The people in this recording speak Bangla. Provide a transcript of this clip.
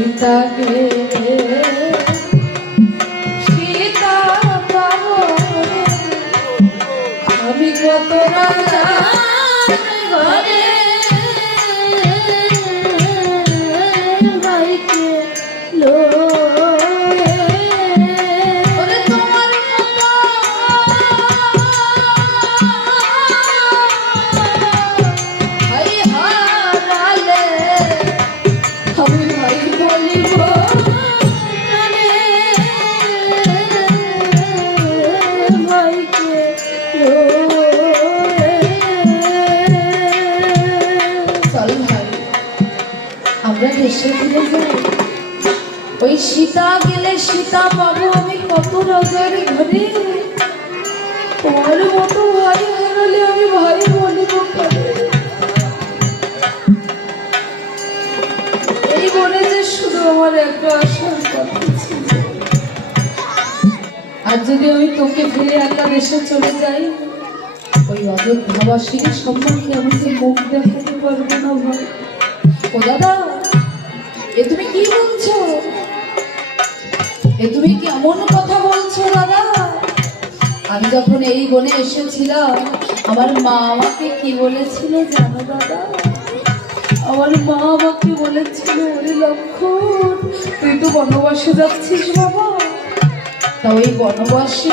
সীতা গেলে সীতা পাবো আমি কত রাজা ঘরে ভাইকে লো ওই সীতা গেলে সীতা পাবো আমি কত রাজার ঘরে তোমার মতো ভাই হারালে আমি ভাই বলিব এই বলে যে শুধু আমার একটা আশার কথা ছিল আর যদি আমি তোকে ফেলে একা দেশে চলে যাই ওই অযোধ্যাবাসীর সম্পর্কে আমি যে মুখ দেখাতে পারবো না ভাই। ও দাদা এ তুমি কি বলছো এ তুমি কেমন কথা বলছো দাদা আমি যখন এই বনে এসেছিলাম আমার মা আমাকে কি বলেছিল জানো দাদা আমার মা আমাকে বলেছিল ওরে লক্ষণ তুই তো বনবাসে যাচ্ছিস বাবা তা ওই বনবাসে